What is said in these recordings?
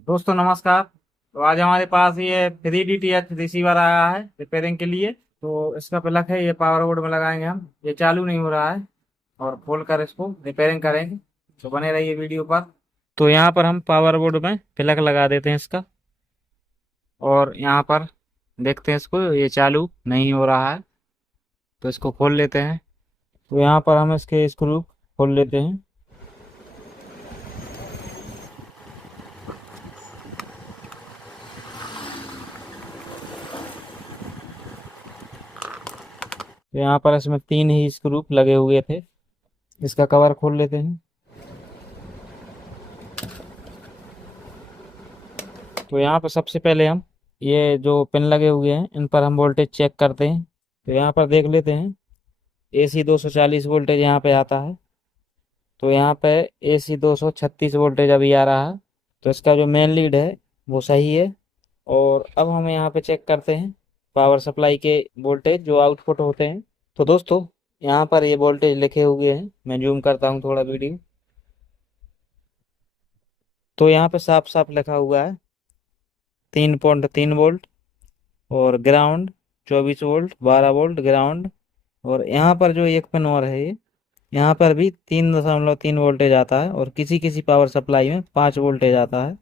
दोस्तों नमस्कार। तो आज हमारे पास ये 3DTH रिसीवर आया है रिपेयरिंग के लिए। तो इसका प्लग है, ये पावर बोर्ड में लगाएंगे हम। ये चालू नहीं हो रहा है और खोल कर इसको रिपेयरिंग करेंगे। तो बने रहिए वीडियो पर। तो यहाँ पर हम पावर बोर्ड में प्लग लगा देते हैं इसका, और यहाँ पर देखते हैं इसको, ये चालू नहीं हो रहा है। तो इसको खोल लेते हैं। तो यहाँ पर हम इसके स्क्रू खोल लेते हैं। तो यहाँ पर इसमें तीन ही स्क्रू लगे हुए थे। इसका कवर खोल लेते हैं। तो यहाँ पर सबसे पहले हम ये जो पिन लगे हुए हैं इन पर हम वोल्टेज चेक करते हैं। तो यहाँ पर देख लेते हैं, AC 240 वोल्टेज यहाँ पे आता है। तो यहाँ पे AC 236 वोल्टेज अभी आ रहा है। तो इसका जो मेन लीड है वो सही है। और अब हम यहाँ पे चेक करते हैं पावर सप्लाई के वोल्टेज जो आउटपुट होते हैं। तो दोस्तों यहाँ पर ये वोल्टेज लिखे हुए हैं, मैं जूम करता हूँ थोड़ा वीडियो। तो यहाँ पे साफ साफ लिखा हुआ है 3.3 वोल्ट, और ग्राउंड 24 वोल्ट, 12 वोल्ट ग्राउंड। और यहाँ पर जो एक पिन और है ये, यहाँ पर भी 3.3 वोल्टेज आता है, और किसी किसी पावर सप्लाई में 5 वोल्टेज आता है।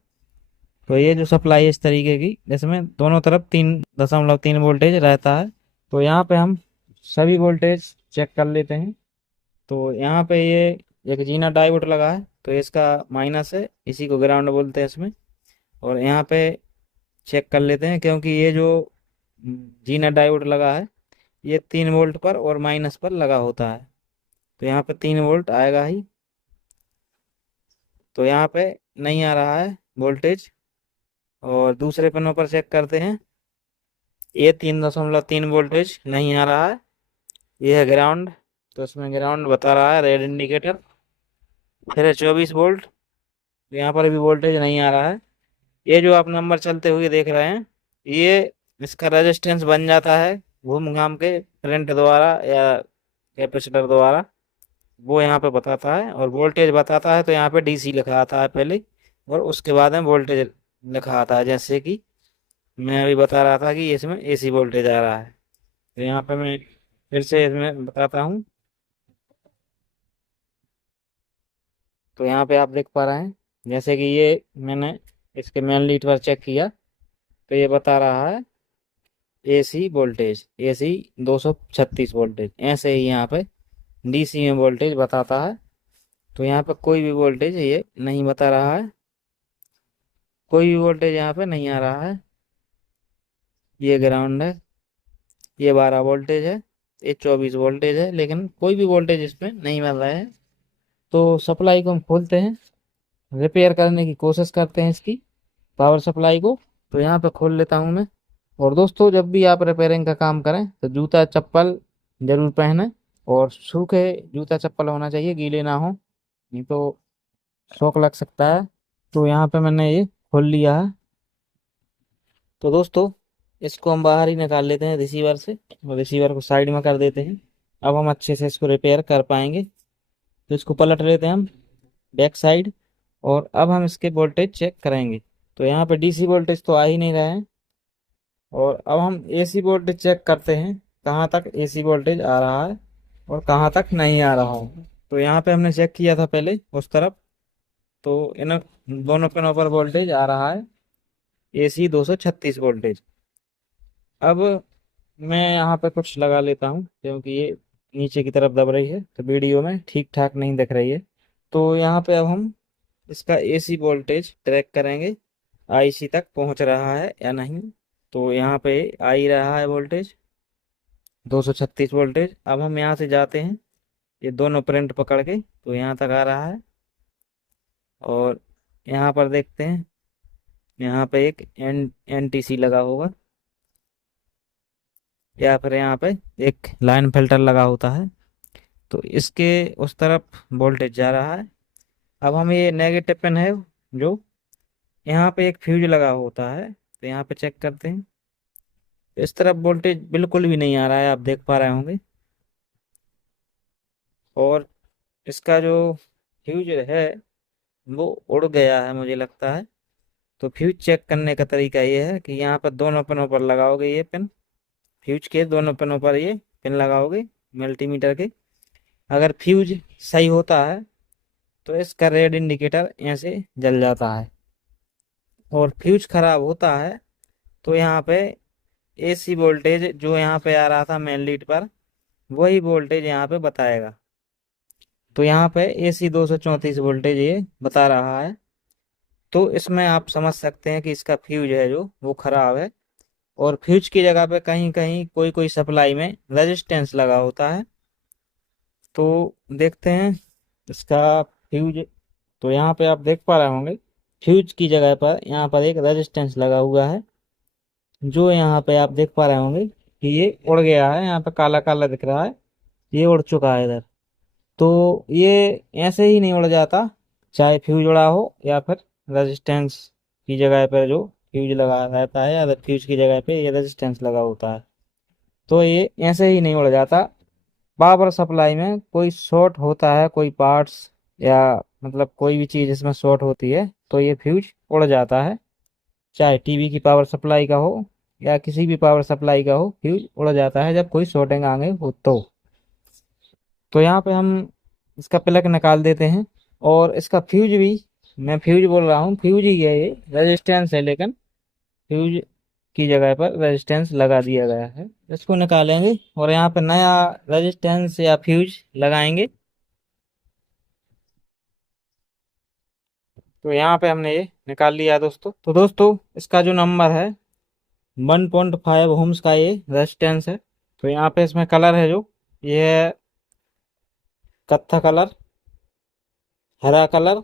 तो ये जो सप्लाई है इस तरीके की, इसमें दोनों तरफ 3.3 वोल्टेज रहता है। तो यहाँ पे हम सभी वोल्टेज चेक कर लेते हैं। तो यहाँ पे ये एक जीना डायोड लगा है, तो इसका माइनस है, इसी को ग्राउंड बोलते हैं इसमें। और यहाँ पे चेक कर लेते हैं, क्योंकि ये जो जीना डायोड लगा है ये 3 वोल्ट पर और माइनस पर लगा होता है। तो यहाँ पे 3 वोल्ट आएगा ही। तो यहाँ पे नहीं आ रहा है वोल्टेज। और दूसरे पिनों पर चेक करते हैं, ये 3.3 वोल्टेज नहीं आ रहा है। ये है ग्राउंड, तो इसमें ग्राउंड बता रहा है रेड इंडिकेटर। फिर है 24 वोल्ट, तो यहाँ पर भी वोल्टेज नहीं आ रहा है। ये जो आप नंबर चलते हुए देख रहे हैं, ये इसका रेजिस्टेंस बन जाता है घूम घाम के करंट द्वारा या कैपेसिटर द्वारा। वो यहाँ पे बताता है, और वोल्टेज बताता है तो यहाँ पे DC लिखा आता है पहले, और उसके बाद में वोल्टेज लिखा आता है। जैसे कि मैं अभी बता रहा था कि इसमें AC वोल्टेज आ रहा है। तो यहाँ पे मैं फिर से इसमें बताता हूँ। तो यहाँ पे आप देख पा रहे हैं, जैसे कि ये मैंने इसके मेन लीड पर चेक किया, तो ये बता रहा है AC 236 वोल्टेज। ऐसे ही यहाँ पे DC में वोल्टेज बताता है। तो यहाँ पे कोई भी वोल्टेज ये नहीं बता रहा है, कोई भी वोल्टेज यहाँ पे नहीं आ रहा है। ये ग्राउंड है, ये 12 वोल्टेज है, ये 24 वोल्टेज है, लेकिन कोई भी वोल्टेज इसमें नहीं मिल रहा है। तो सप्लाई को हम खोलते हैं, रिपेयर करने की कोशिश करते हैं इसकी पावर सप्लाई को। तो यहाँ पे खोल लेता हूँ मैं। और दोस्तों जब भी आप रिपेयरिंग का काम करें तो जूता चप्पल जरूर पहने, और सूखे जूता चप्पल होना चाहिए, गीले ना हो, नहीं तो शॉक लग सकता है। तो यहाँ पे मैंने ये खोल लिया है। तो दोस्तों इसको हम बाहर ही निकाल लेते हैं रिसीवर से, और रिसीवर को साइड में कर देते हैं। अब हम अच्छे से इसको रिपेयर कर पाएंगे। तो इसको पलट लेते हैं हम बैक साइड, और अब हम इसके वोल्टेज चेक करेंगे। तो यहाँ पे DC वोल्टेज तो आ ही नहीं रहे हैं। और अब हम AC वोल्टेज चेक करते हैं, कहाँ तक AC वोल्टेज आ रहा है और कहाँ तक नहीं आ रहा है। तो यहाँ पे हमने चेक किया था पहले उस तरफ, तो इन दोनों पिनों पर वोल्टेज आ रहा है AC 236 वोल्टेज। अब मैं यहाँ पे कुछ लगा लेता हूँ, क्योंकि ये नीचे की तरफ दब रही है तो वीडियो में ठीक ठाक नहीं दिख रही है। तो यहाँ पे अब हम इसका AC वोल्टेज ट्रैक करेंगे, IC तक पहुँच रहा है या नहीं। तो यहाँ पे आ ही रहा है वोल्टेज 236 वोल्टेज। अब हम यहाँ से जाते हैं, ये दोनों प्रिंट पकड़ के, तो यहाँ तक आ रहा है। और यहाँ पर देखते हैं, यहाँ पे एक NTC लगा होगा, या फिर यहाँ पे एक लाइन फिल्टर लगा होता है। तो इसके उस तरफ वोल्टेज जा रहा है। अब हम ये नेगेटिव पिन है जो, यहाँ पे एक फ्यूज लगा होता है, तो यहाँ पे चेक करते हैं। इस तरफ वोल्टेज बिल्कुल भी नहीं आ रहा है, आप देख पा रहे होंगे। और इसका जो फ्यूज है वो उड़ गया है मुझे लगता है। तो फ्यूज चेक करने का तरीका ये है कि यहाँ पर दोनों पिनों पर लगाओगे ये पिन, फ्यूज के दोनों पिनों पर ये पिन लगाओगे मल्टीमीटर के। अगर फ्यूज सही होता है तो इसका रेड इंडिकेटर ऐसे जल जाता है, और फ्यूज खराब होता है तो यहाँ पे एसी वोल्टेज जो यहाँ पे आ रहा था मेन लीड पर, वही वोल्टेज यहाँ पे बताएगा। तो यहाँ पे एसी 234 वोल्टेज ये बता रहा है। तो इसमें आप समझ सकते हैं कि इसका फ्यूज है जो वो खराब है, और फ्यूज की जगह पे कहीं कहीं कोई कोई सप्लाई में रेजिस्टेंस लगा होता है। तो देखते हैं इसका फ्यूज। तो यहाँ पे आप देख पा रहे होंगे फ्यूज की जगह पर यहाँ पर एक रेजिस्टेंस लगा हुआ है, जो यहाँ पे आप देख पा रहे होंगे कि ये उड़ गया है, यहाँ पे काला काला दिख रहा है, ये उड़ चुका है इधर। तो ये ऐसे ही नहीं उड़ जाता, चाहे फ्यूज उड़ा हो या फिर रेजिस्टेंस की जगह पर जो फ्यूज लगा रहता है, या फ्यूज की जगह पे ये रेजिस्टेंस लगा होता है, तो ये ऐसे ही नहीं उड़ जाता। पावर सप्लाई में कोई शॉर्ट होता है, कोई पार्ट्स या मतलब कोई भी चीज़ इसमें शॉर्ट होती है तो ये फ्यूज उड़ जाता है। चाहे टीवी की पावर सप्लाई का हो या किसी भी पावर सप्लाई का हो, फ्यूज उड़ जाता है जब कोई शॉर्टिंग आगे हो तो यहाँ पे हम इसका प्लग निकाल देते हैं। और इसका फ्यूज भी, मैं फ्यूज बोल रहा हूँ, फ्यूज ही है ये, रेजिस्टेंस है लेकिन फ्यूज की जगह पर रेजिस्टेंस लगा दिया गया है। इसको निकालेंगे और यहाँ पे नया रेजिस्टेंस या फ्यूज लगाएंगे। तो यहाँ पे हमने ये निकाल लिया है दोस्तों। तो दोस्तों इसका जो नंबर है 1.5 ओम्स का ये रेजिस्टेंस है। तो यहाँ पे इसमें कलर है जो ये है कत्था कलर, हरा कलर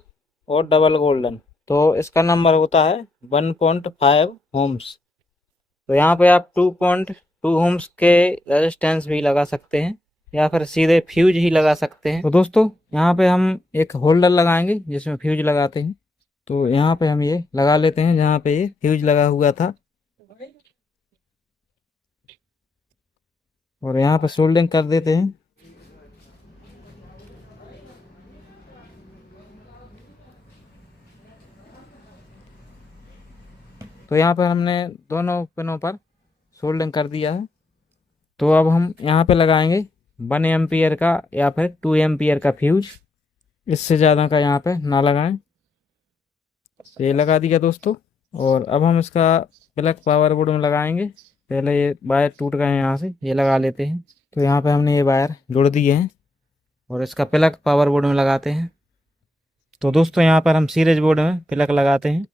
और डबल गोल्डन। तो इसका नंबर होता है 1.5 ओम्स। तो यहाँ पे आप 2.2 ओम्स के रेजिस्टेंस भी लगा सकते हैं, या फिर सीधे फ्यूज ही लगा सकते हैं। तो दोस्तों यहाँ पे हम एक होल्डर लगाएंगे जिसमें फ्यूज लगाते हैं। तो यहाँ पे हम ये लगा लेते हैं जहाँ पे ये फ्यूज लगा हुआ था, और यहाँ पे सोल्डिंग कर देते हैं। तो यहाँ पर हमने दोनों पिनों पर सोल्डिंग कर दिया है। तो अब हम यहाँ पे लगाएंगे 1 एम्पियर का या फिर 2 एम्पियर का फ्यूज, इससे ज़्यादा का यहाँ पे ना लगाएं। तो ये लगा दिया दोस्तों। और अब हम इसका प्लग पावर बोर्ड में लगाएंगे। पहले ये वायर टूट गए हैं, यहाँ से ये लगा लेते हैं। तो यहाँ पे हमने ये वायर जोड़ दिए हैं और इसका प्लग पावर बोर्ड में लगाते हैं। तो दोस्तों यहाँ पर हम सीरीज बोर्ड में प्लग लगाते हैं,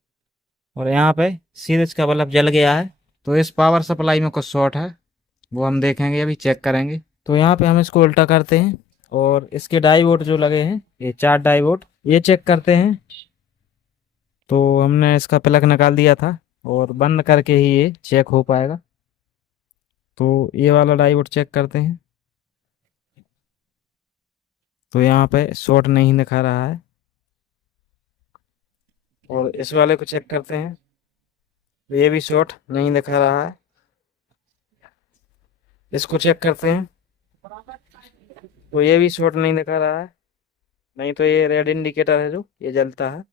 और यहाँ पे सीरीज का बल्ब जल गया है। तो इस पावर सप्लाई में कुछ शॉर्ट है, वो हम देखेंगे, अभी चेक करेंगे। तो यहाँ पे हम इसको उल्टा करते हैं और इसके डायोड जो लगे हैं, ये 4 डायोड, ये चेक करते हैं। तो हमने इसका प्लग निकाल दिया था और बंद करके ही ये चेक हो पाएगा। तो ये वाला डायोड चेक करते हैं। तो यहाँ पे शॉर्ट नहीं दिखा रहा है। और इस वाले को चेक करते हैं, तो ये भी शॉर्ट नहीं दिखा रहा है। इसको चेक करते हैं, तो ये भी शॉर्ट नहीं दिखा रहा है, नहीं तो ये रेड इंडिकेटर है जो ये जलता है।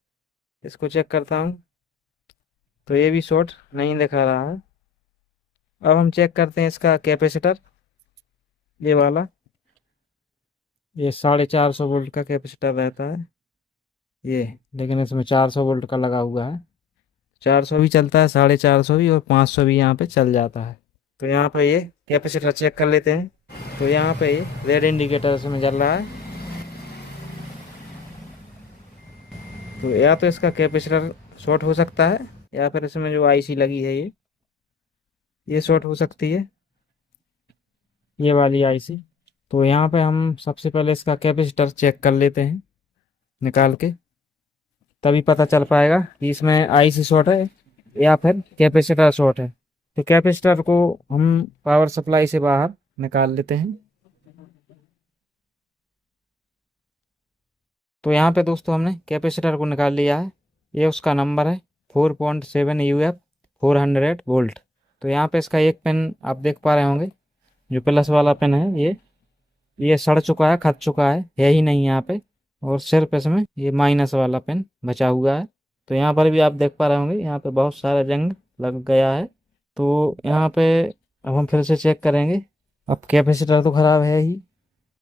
इसको चेक करता हूँ, तो ये भी शॉर्ट नहीं दिखा रहा है। अब हम चेक करते हैं इसका कैपेसिटर, ये वाला, ये 450 वोल्ट का कैपेसिटर रहता है ये, लेकिन इसमें 400 वोल्ट का लगा हुआ है। 400 भी चलता है, 450 भी, और 500 भी यहाँ पे चल जाता है। तो यहाँ पे ये कैपेसिटर चेक कर लेते हैं। तो यहाँ पे ये रेड इंडिकेटर इसमें जल रहा है। तो या तो इसका कैपेसिटर शॉर्ट हो सकता है, या फिर इसमें जो आईसी लगी है ये शॉर्ट हो सकती है, ये वाली आईसी। तो यहाँ पे हम सबसे पहले इसका कैपेसिटर चेक कर लेते हैं निकाल के, तभी पता चल पाएगा कि इसमें आईसी शॉर्ट है या फिर कैपेसिटर शॉर्ट है। तो कैपेसिटर को हम पावर सप्लाई से बाहर निकाल लेते हैं। तो यहाँ पे दोस्तों हमने कैपेसिटर को निकाल लिया है। ये उसका नंबर है 4.7 UF 400 वोल्ट। तो यहाँ पे इसका एक पिन आप देख पा रहे होंगे, जो प्लस वाला पिन है ये सड़ चुका है, खत चुका है ही नहीं यहाँ पे, और सिर्फ इसमें ये माइनस वाला पिन बचा हुआ है। तो यहाँ पर भी आप देख पा रहे होंगे, यहाँ पे बहुत सारा जंग लग गया है। तो यहाँ पे अब हम फिर से चेक करेंगे। अब कैपेसिटर तो ख़राब है ही,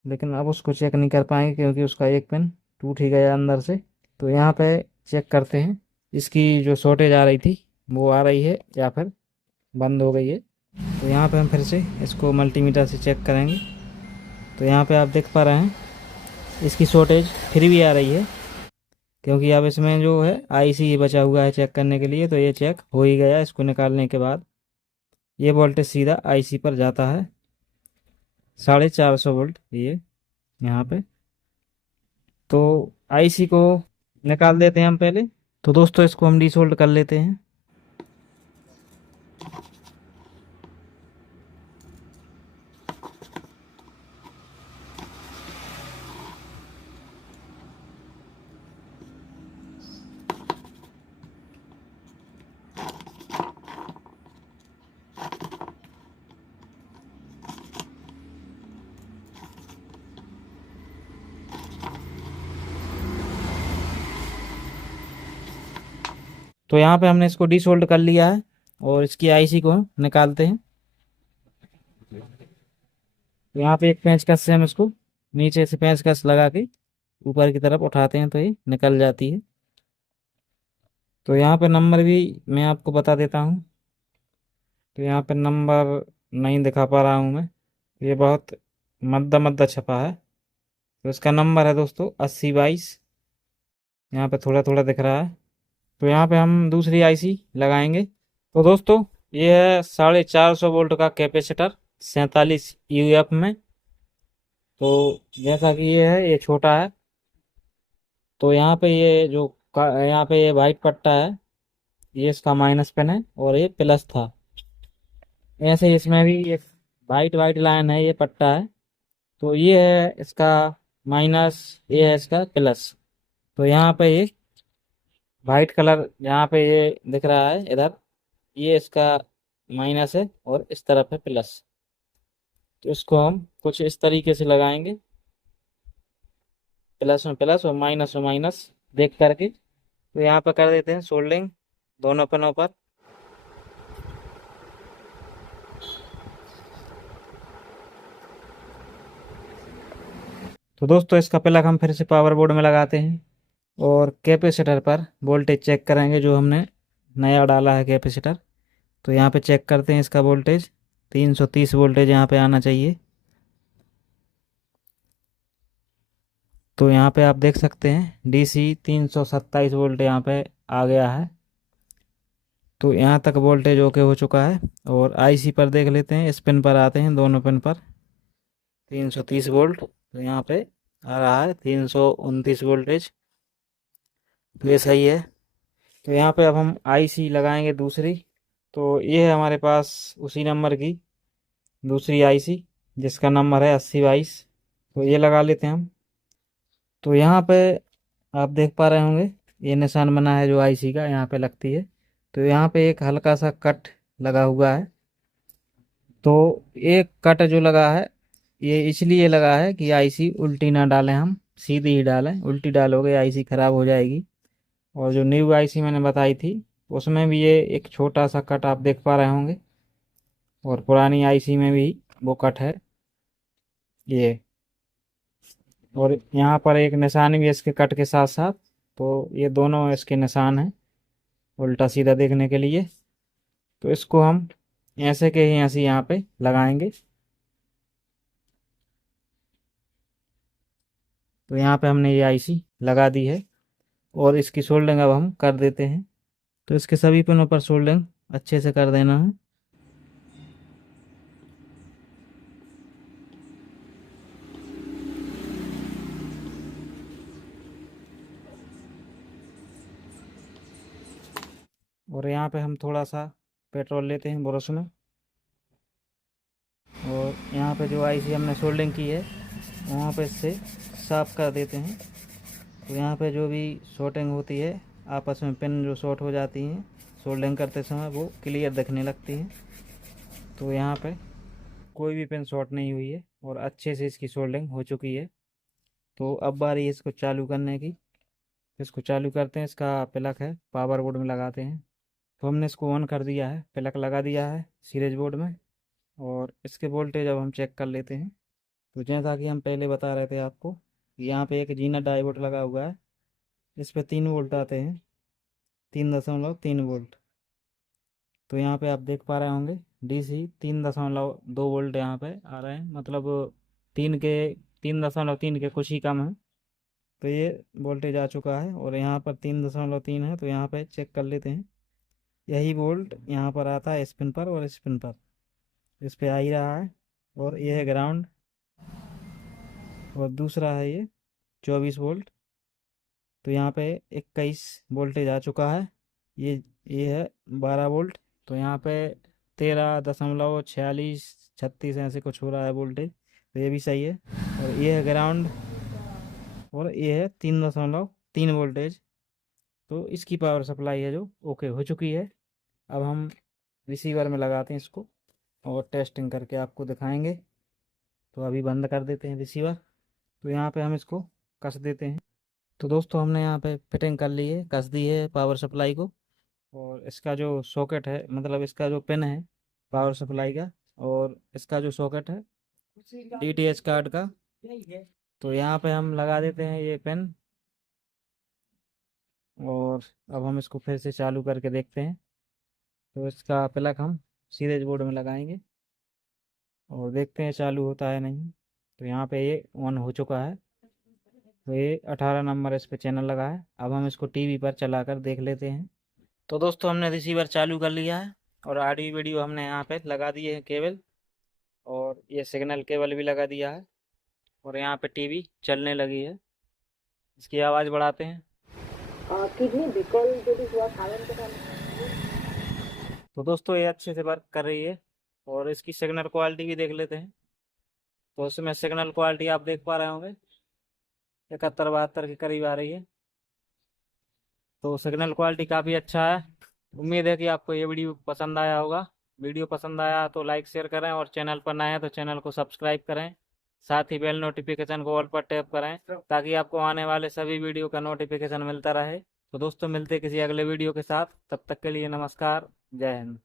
लेकिन अब उसको चेक नहीं कर पाएंगे क्योंकि उसका एक पिन टूट ही गया अंदर से। तो यहाँ पे चेक करते हैं, इसकी जो शॉर्टेज आ रही थी वो आ रही है या फिर बंद हो गई है। तो यहाँ पे हम फिर से इसको मल्टीमीटर से चेक करेंगे। तो यहाँ पे आप देख पा रहे हैं इसकी शॉर्टेज फिर भी आ रही है, क्योंकि अब इसमें जो है आईसी ही बचा हुआ है चेक करने के लिए। तो ये चेक हो ही गया, इसको निकालने के बाद ये वोल्टेज सीधा आईसी पर जाता है, 450 वोल्ट ये यहाँ पे। तो आईसी को निकाल देते हैं हम पहले। तो दोस्तों इसको हम डिसोल्ड कर लेते हैं। तो यहाँ पे हमने इसको डिसोल्ड कर लिया है और इसकी आईसी को हम निकालते हैं। तो यहाँ पे एक पेंचकस से हम इसको नीचे से पेंचकस लगा के ऊपर की तरफ उठाते हैं तो ये निकल जाती है। तो यहाँ पे नंबर भी मैं आपको बता देता हूँ। तो यहाँ पे नंबर नहीं दिखा पा रहा हूँ मैं, ये बहुत मद्दा मद्दा छपा है। तो इसका नंबर है दोस्तों 8022, यहाँ पे थोड़ा थोड़ा दिख रहा है। तो यहाँ पे हम दूसरी आईसी लगाएंगे। तो दोस्तों ये है 450 वोल्ट का कैपेसिटर 47 यूएफ में। तो जैसा कि ये है, ये छोटा है। तो यहाँ पे ये जो यहाँ पे ये वाइट पट्टा है, ये इसका माइनस पिन है और ये प्लस था। ऐसे ही इसमें भी एक वाइट वाइट लाइन है, ये पट्टा है। तो ये है इसका माइनस, ये है इसका प्लस। तो यहाँ पे ये वाइट कलर यहाँ पे ये दिख रहा है इधर, ये इसका माइनस है और इस तरफ है प्लस। तो इसको हम कुछ इस तरीके से लगाएंगे, प्लस में माइनस देख करके। तो यहाँ पर कर देते हैं सोल्डिंग दोनों पिनों पर। तो दोस्तों इसका प्लग हम फिर से पावर बोर्ड में लगाते हैं और कैपेसिटर पर वोल्टेज चेक करेंगे जो हमने नया डाला है कैपेसिटर। तो यहाँ पे चेक करते हैं इसका वोल्टेज, 330 वोल्टेज यहाँ पे आना चाहिए। तो यहाँ पे आप देख सकते हैं डीसी 327 वोल्ट यहाँ पे आ गया है। तो यहाँ तक वोल्टेज ओके हो चुका है। और आईसी पर देख लेते हैं, इस पिन पर आते हैं, दोनों पिन पर 330 वोल्ट। तो यहाँ पे आ रहा है 329 वोल्टेज। तो ये सही है। तो यहाँ पे अब हम आईसी लगाएंगे दूसरी। तो ये है हमारे पास उसी नंबर की दूसरी आईसी जिसका नंबर है 8022। तो ये लगा लेते हैं हम। तो यहाँ पे आप देख पा रहे होंगे ये निशान बना है जो आईसी का यहाँ पे लगती है। तो यहाँ पे एक हल्का सा कट लगा हुआ है। तो एक कट जो लगा है ये इसलिए लगा है कि आईसी उल्टी ना डालें, हम सीधी ही डालें। उल्टी डालोगे आईसी ख़राब हो जाएगी। और जो न्यू आईसी मैंने बताई थी उसमें भी ये एक छोटा सा कट आप देख पा रहे होंगे, और पुरानी आईसी में भी वो कट है ये। और यहाँ पर एक निशान भी है इसके कट के साथ साथ। तो ये दोनों इसके निशान हैं उल्टा सीधा देखने के लिए। तो इसको हम ऐसे के ही ऐसे यहाँ पे लगाएंगे। तो यहाँ पे हमने ये आईसी लगा दी है और इसकी सोल्डिंग अब हम कर देते हैं। तो इसके सभी पिनों पर सोल्डिंग अच्छे से कर देना है। और यहाँ पे हम थोड़ा सा पेट्रोल लेते हैं ब्रश में, और यहाँ पे जो आईसी हमने सोल्डिंग की है वहाँ पे इससे साफ कर देते हैं। तो यहाँ पे जो भी शॉर्टिंग होती है, आपस में पिन जो शॉर्ट हो जाती हैं सोल्डिंग करते समय, वो क्लियर दिखने लगती हैं। तो यहाँ पे कोई भी पिन शॉर्ट नहीं हुई है और अच्छे से इसकी सोल्डिंग हो चुकी है। तो अब बारी है इसको चालू करने की। इसको चालू करते हैं। इसका प्लग है, पावर बोर्ड में लगाते हैं। तो हमने इसको ऑन कर दिया है, प्लग लगा दिया है सीरीज बोर्ड में। और इसके वोल्टेज अब हम चेक कर लेते हैं। तो जैसा कि हम पहले बता रहे थे आपको, यहाँ पे एक जीना डायोड लगा हुआ है। इस पे 3 वोल्ट आते हैं, 3.3 वोल्ट। तो यहाँ पे आप देख पा रहे होंगे डीसी 3.2 वोल्ट यहाँ पे आ रहे हैं, मतलब 3 के कुछ ही कम है। तो ये वोल्टेज आ चुका है और यहाँ पर 3.3 है। तो यहाँ पे चेक कर लेते हैं। यही वोल्ट यहाँ पर आता है स्पिन पर और स्पिन पर, इस पे आ ही रहा है। और ये है ग्राउंड, और दूसरा है ये 24 वोल्ट। तो यहाँ पे 21 वोल्टेज आ चुका है। ये है 12 वोल्ट। तो यहाँ पे 13.46 ऐसे कुछ हो रहा है वोल्टेज। तो ये भी सही है। और ये है ग्राउंड, और ये है 3.3 वोल्टेज। तो इसकी पावर सप्लाई है जो ओके हो चुकी है। अब हम रिसीवर में लगाते हैं इसको और टेस्टिंग करके आपको दिखाएंगे। तो अभी बंद कर देते हैं रिसीवर। तो यहाँ पे हम इसको कस देते हैं। तो दोस्तों हमने यहाँ पे फिटिंग कर ली है, कस दी है पावर सप्लाई को। और इसका जो सॉकेट है, मतलब इसका जो पिन है पावर सप्लाई का, और इसका जो सॉकेट है डीटीएच कार्ड का, तो यहाँ पे हम लगा देते हैं ये पिन। और अब हम इसको फिर से चालू करके देखते हैं। तो इसका प्लग हम सीरीज बोर्ड में लगाएंगे और देखते हैं चालू होता है नहीं। तो यहाँ पे ये ऑन हो चुका है। तो ये 18 नंबर इस पे चैनल लगा है। अब हम इसको टीवी पर चलाकर देख लेते हैं। तो दोस्तों हमने रिसीवर चालू कर लिया है और ऑडियो वीडियो हमने यहाँ पे लगा दिए हैं केबल, और ये सिग्नल केबल भी लगा दिया है। और यहाँ पे टीवी चलने लगी है। इसकी आवाज़ बढ़ाते हैं। किडनी बिकल যদি হোৱা कारण কথা तो दोस्तों ये अच्छे से वर्क कर रही है। और इसकी सिग्नल क्वालिटी भी देख लेते हैं। तो उसमें सिग्नल क्वालिटी आप देख पा रहे होंगे 71-72 के करीब आ रही है। तो सिग्नल क्वालिटी काफ़ी अच्छा है। उम्मीद है कि आपको ये वीडियो पसंद आया होगा। वीडियो पसंद आया तो लाइक शेयर करें, और चैनल पर नए हैं तो चैनल को सब्सक्राइब करें। साथ ही बेल नोटिफिकेशन को ऑल पर टैप करें ताकि आपको आने वाले सभी वीडियो का नोटिफिकेशन मिलता रहे। तो दोस्तों मिलते किसी अगले वीडियो के साथ, तब तक के लिए नमस्कार, जय हिंद।